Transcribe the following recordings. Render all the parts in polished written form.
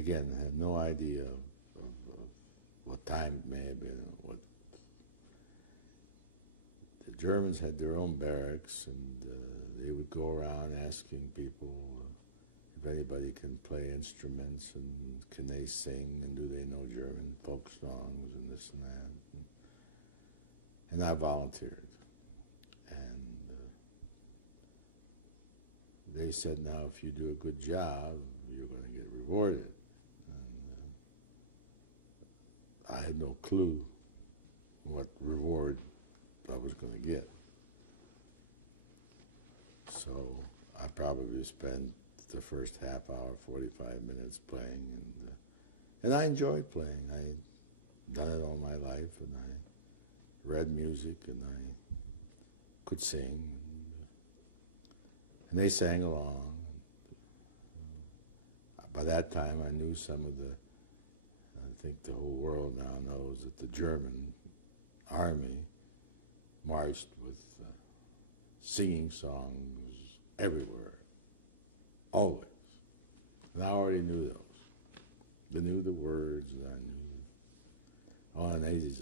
again, I had no idea of what time it may have been. What the Germans had their own barracks, and they would go around asking people if anybody can play instruments and can they sing and do they know German folk songs and this and that. And I volunteered. And they said, now if you do a good job, you're going to get rewarded. And I had no clue what reward I was going to get. So I probably spent the first half hour, 45 minutes playing, and I enjoyed playing. I'd done it all my life, and I read music, and I could sing, and they sang along. By that time, I knew some of the, I think the whole world now knows that the German army marched with singing songs everywhere, always. And I already knew those. I knew the words, and I knew. Oh, and they just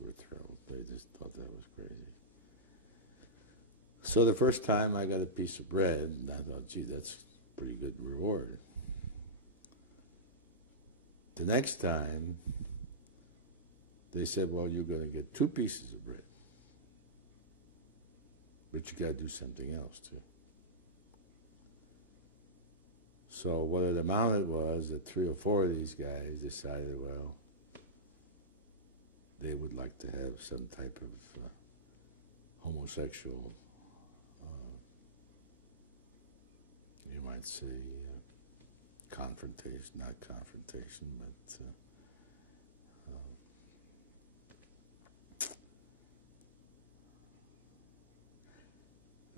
were thrilled. They just thought that was crazy. So the first time I got a piece of bread, and I thought, gee, that's a pretty good reward. The next time, they said, well, you're going to get 2 pieces of bread. But you got to do something else, too. So what it amounted was that 3 or 4 of these guys decided, well, they would like to have some type of homosexual, you might say, confrontation, not confrontation, but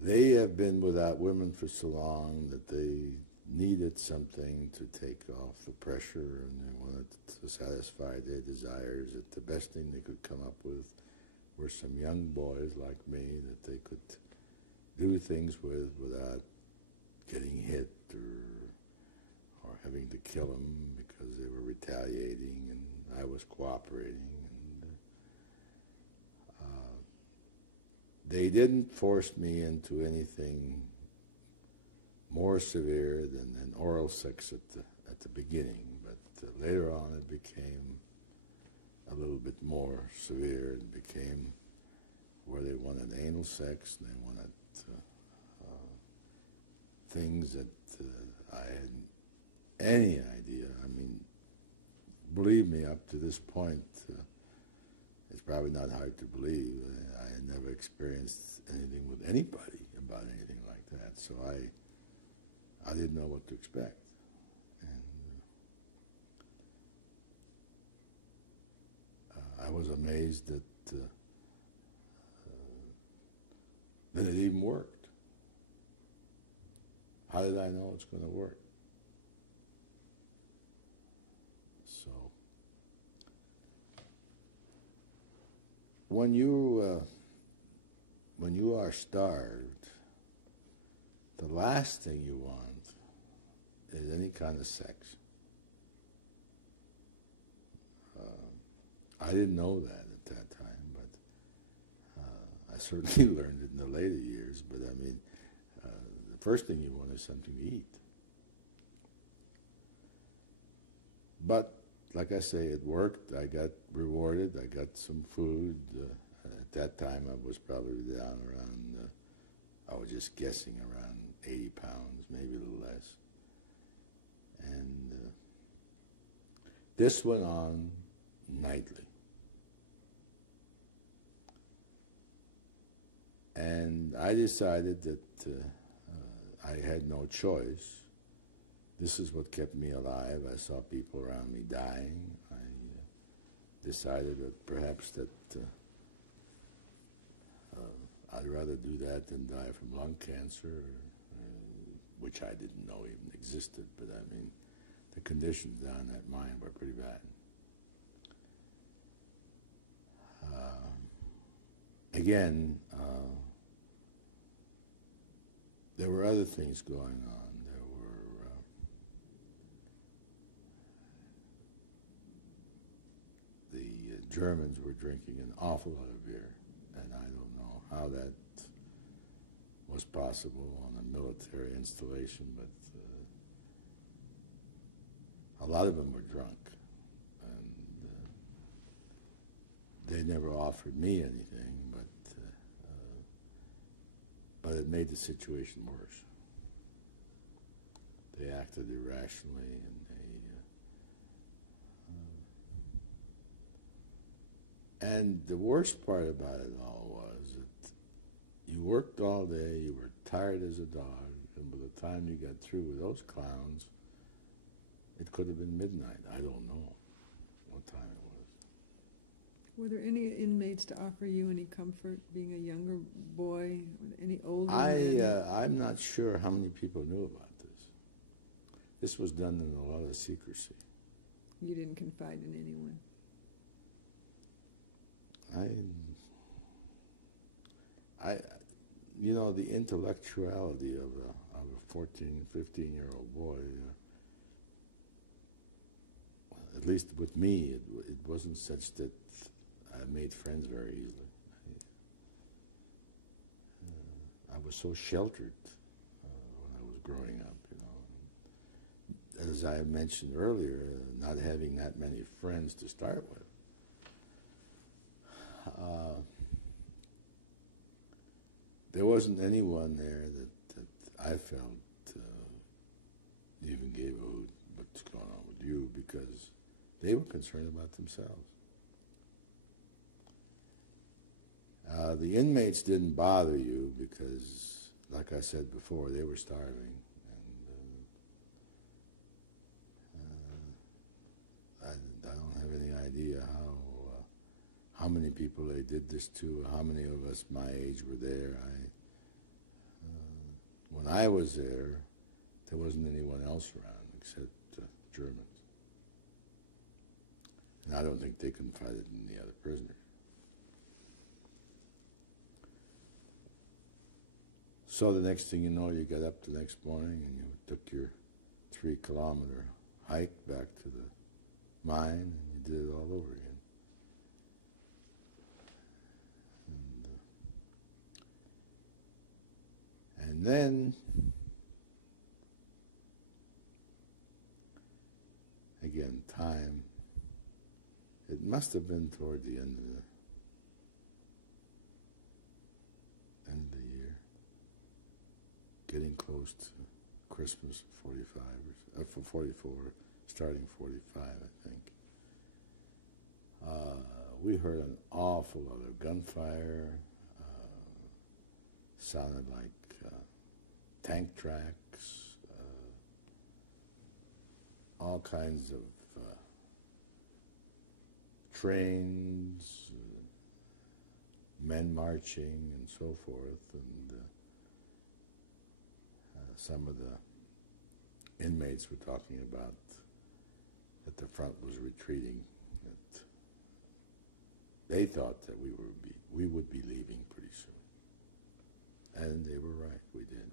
they have been without women for so long that they needed something to take off the pressure, and they wanted to satisfy their desires. That the best thing they could come up with were some young boys like me that they could do things with without getting hit or having to kill them because they were retaliating and I was cooperating. And they didn't force me into anything more severe than oral sex at the beginning, but later on it became a little bit more severe. It became where they wanted anal sex, and they wanted things that I hadn't any idea. I mean, believe me, up to this point, it's probably not hard to believe. I had never experienced anything with anybody about anything like that, so I didn't know what to expect. And I was amazed that it even worked. How did I know it's going to work? So, when you are starved, the last thing you want is any kind of sex. I didn't know that at that time, but I certainly learned it in the later years. But I mean, the first thing you want is something to eat. But like I say, it worked. I got rewarded. I got some food. At that time, I was probably down around, I was just guessing, around 80 pounds, maybe a little less. And this went on nightly. And I decided that I had no choice. This is what kept me alive. I saw people around me dying. I decided that perhaps that I'd rather do that than die from lung cancer, which I didn't know even existed. But I mean, the conditions down that mine were pretty bad. Again, there were other things going on. Germans were drinking an awful lot of beer, and I don't know how that was possible on a military installation, but a lot of them were drunk, and they never offered me anything, but it made the situation worse. They acted irrationally, and and the worst part about it all was that you worked all day, you were tired as a dog, and by the time you got through with those clowns, it could have been midnight. I don't know what time it was. Were there any inmates to offer you any comfort, being a younger boy, any older men? I'm not sure how many people knew about this. This was done in a lot of secrecy. You didn't confide in anyone? You know, the intellectuality of a 14, 15-year-old boy, at least with me, it wasn't such that I made friends very easily. I was so sheltered when I was growing up, you know. As I mentioned earlier, not having that many friends to start with. There wasn't anyone there that I felt even gave a hoot what's going on with you, because they were concerned about themselves. The inmates didn't bother you because, like I said before, they were starving, and I don't have any idea how many people they did this to, how many of us my age were there. When I was there wasn't anyone else around except Germans. And I don't think they confided in the other prisoners. So the next thing you know, you got up the next morning and you took your 3-kilometer hike back to the mine, and you did it all over again. And then, again, time, it must have been toward the end of the year, getting close to Christmas of 45, for 44, starting 45, I think. We heard an awful lot of gunfire, sounded like tank tracks, all kinds of trains, men marching and so forth, and some of the inmates were talking about that the front was retreating, that they thought that we would be leaving pretty soon. And they were right, we did.